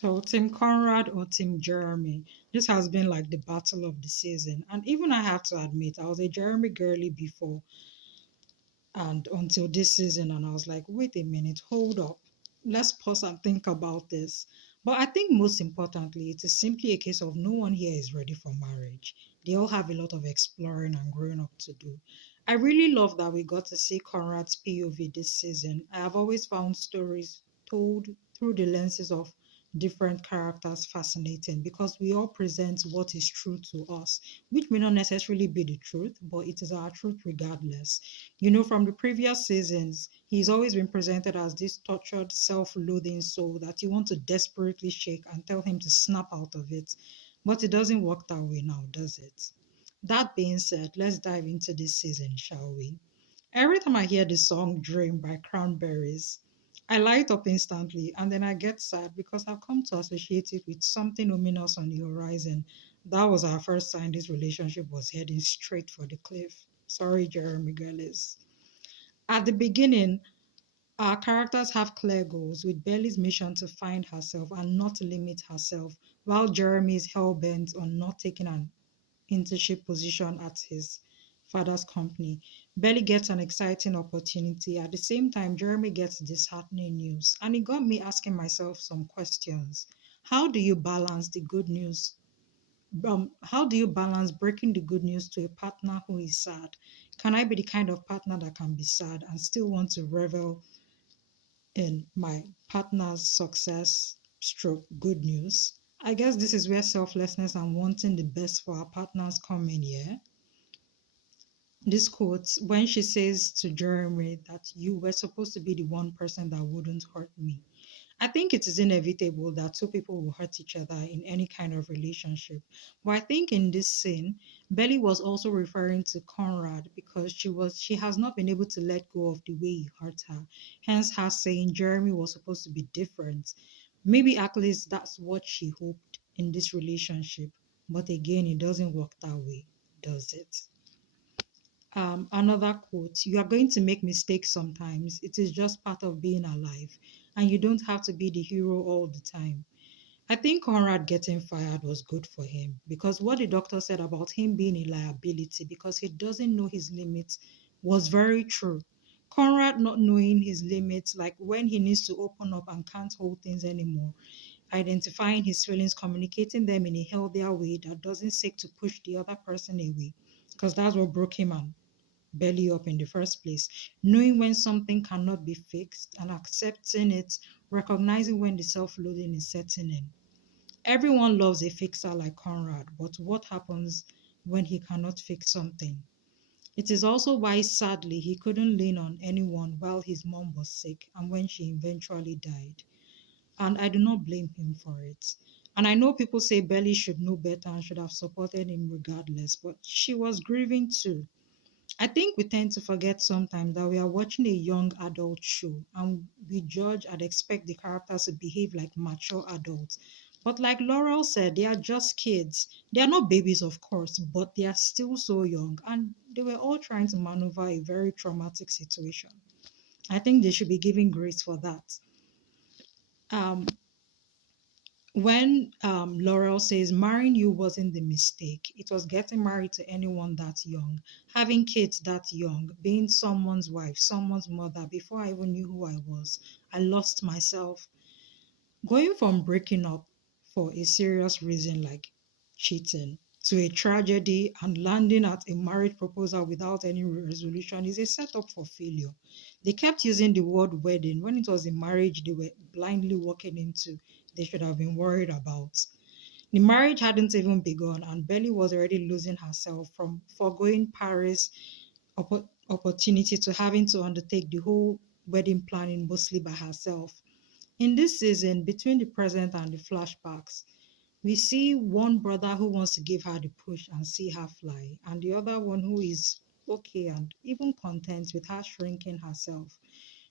So, Team Conrad or Team Jeremy? This has been like the battle of the season. And even I have to admit, I was a Jeremy girly before and until this season. And I was like, wait a minute, hold up. Let's pause and think about this. But I think most importantly, it is simply a case of no one here is ready for marriage. They all have a lot of exploring and growing up to do. I really love that we got to see Conrad's POV this season. I have always found stories told through the lenses of different characters fascinating because we all present what is true to us, which may not necessarily be the truth, but it is our truth regardless. From the previous seasons, he's always been presented as this tortured, self loathing soul that you want to desperately shake and tell him to snap out of it. But it doesn't work that way now, does it? That being said, let's dive into this season, shall we? Every time I hear the song Dream by Cranberries, I light up instantly and then I get sad because I've come to associate it with something ominous on the horizon. That was our first sign this relationship was heading straight for the cliff. Sorry, Jeremy Gillis. At the beginning, our characters have clear goals, with Belly's mission to find herself and not limit herself, while Jeremy is hell bent on not taking an internship position at his father's company. Belly gets an exciting opportunity. At the same time, Jeremy gets disheartening news. And it got me asking myself some questions. How do you balance the good news? How do you balance breaking the good news to a partner who is sad? Can I be the kind of partner that can be sad and still want to revel in my partner's success stroke good news? I guess this is where selflessness and wanting the best for our partners come in, yeah? This quote, when she says to Jeremy that you were supposed to be the one person that wouldn't hurt me. I think it is inevitable that two people will hurt each other in any kind of relationship. But I think in this scene, Belly was also referring to Conrad because she has not been able to let go of the way he hurt her. Hence her saying Jeremy was supposed to be different. Maybe at least that's what she hoped in this relationship. But again, it doesn't work that way, does it? Another quote, you are going to make mistakes sometimes. It is just part of being alive, and you don't have to be the hero all the time. I think Conrad getting fired was good for him because what the doctor said about him being a liability because he doesn't know his limits was very true. Conrad not knowing his limits, like when he needs to open up and can't hold things anymore, identifying his feelings, communicating them in a healthier way that doesn't seek to push the other person away, because that's what broke him and belly up in the first place. Knowing when something cannot be fixed and accepting it, recognizing when the self loathing is setting in. Everyone loves a fixer like Conrad, but what happens when he cannot fix something? It is also why, sadly, he couldn't lean on anyone while his mom was sick and when she eventually died. And I do not blame him for it. And I know people say Belly should know better and should have supported him regardless, but she was grieving too. I think we tend to forget sometimes that we are watching a young adult show and we judge and expect the characters to behave like mature adults. But like Laurel said, they are just kids. They are not babies, of course, but they are still so young and they were all trying to maneuver a very traumatic situation. I think they should be given grace for that. Um, when Laurel says marrying you wasn't the mistake, it was getting married to anyone that young, having kids that young, being someone's wife, someone's mother. Before I even knew who I was, I lost myself. Going from breaking up for a serious reason like cheating to a tragedy and landing at a marriage proposal without any resolution is a setup for failure. They kept using the word wedding when it was a marriage they were blindly walking into, they should have been worried about. The marriage hadn't even begun, and Belly was already losing herself from foregoing Paris opportunity to having to undertake the whole wedding planning mostly by herself. In this season, between the present and the flashbacks, we see one brother who wants to give her the push and see her fly, and the other one who is okay and even content with her shrinking herself.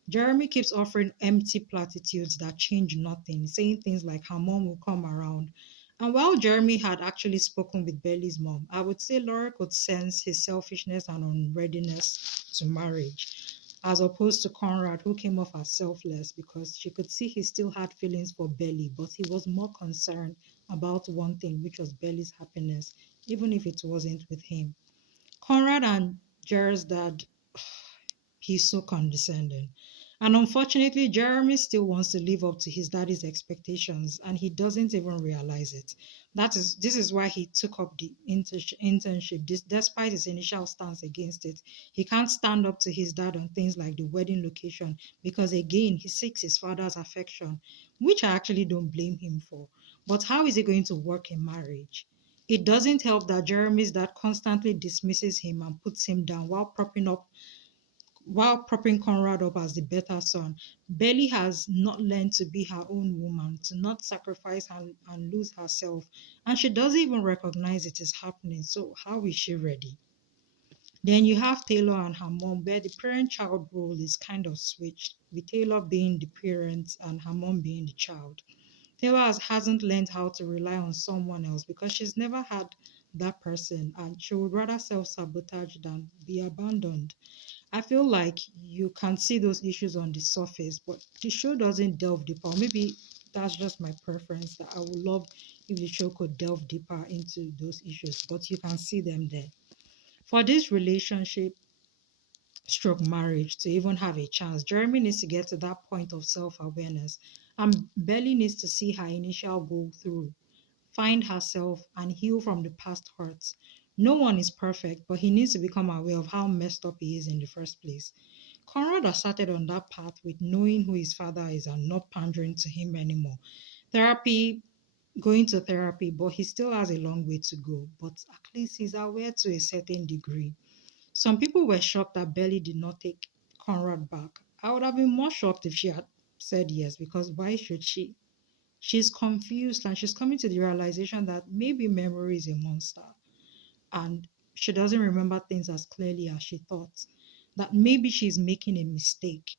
Jeremy keeps offering empty platitudes that change nothing, saying things like her mom will come around. And while Jeremy had actually spoken with Belly's mom, I would say Laura could sense his selfishness and unreadiness to marriage. as opposed to Conrad, who came off as selfless because she could see he still had feelings for Belly, but he was more concerned about one thing, which was Belly's happiness, even if it wasn't with him. Conrad and Jer's dad, he's so condescending. And unfortunately, Jeremy still wants to live up to his daddy's expectations, and he doesn't even realize it. This is why he took up the internship, despite his initial stance against it. He can't stand up to his dad on things like the wedding location because, again, he seeks his father's affection, which I actually don't blame him for. But how is it going to work in marriage? It doesn't help that Jeremy's dad constantly dismisses him and puts him down while propping Conrad up as the better son. Belly has not learned to be her own woman, to not sacrifice and lose herself, and she doesn't even recognize it is happening. So, how is she ready? Then you have Taylor and her mom, where the parent child role is kind of switched, with Taylor being the parent and her mom being the child. Taylor hasn't learned how to rely on someone else because she's never had that person, and she would rather self sabotage than be abandoned. I feel like you can see those issues on the surface, but the show doesn't delve deeper. Maybe that's just my preference, that I would love if the show could delve deeper into those issues, but you can see them there. For this relationship stroke marriage to even have a chance, Jeremy needs to get to that point of self-awareness, and Belly needs to see her initial goal through, find herself, and heal from the past hurts. No one is perfect, but he needs to become aware of how messed up he is in the first place. Conrad has started on that path with knowing who his father is and not pandering to him anymore. Therapy, going to therapy, but he still has a long way to go. But at least he's aware to a certain degree. Some people were shocked that Belly did not take Conrad back. I would have been more shocked if she had said yes, because why should she? She's confused and she's coming to the realization that maybe memory is a monster and she doesn't remember things as clearly as she thought. That maybe she's making a mistake.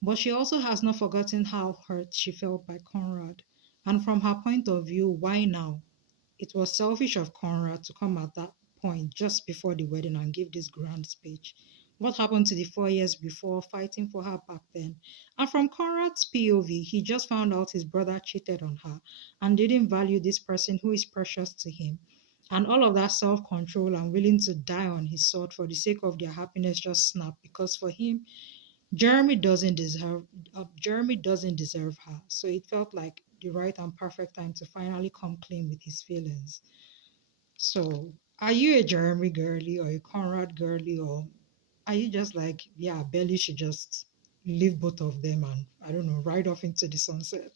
But she also has not forgotten how hurt she felt by Conrad. And from her point of view, why now? It was selfish of Conrad to come at that point just before the wedding and give this grand speech. What happened to the 4 years before fighting for her back then? And from Conrad's POV, he just found out his brother cheated on her and didn't value this person who is precious to him. And all of that self control and willing to die on his sword for the sake of their happiness just snapped because for him, Jeremy doesn't deserve her. So it felt like the right and perfect time to finally come clean with his feelings. So, are you a Jeremy girly or a Conrad girly, or are you just like, yeah, Belly should just leave both of them and I don't know, ride off into the sunset?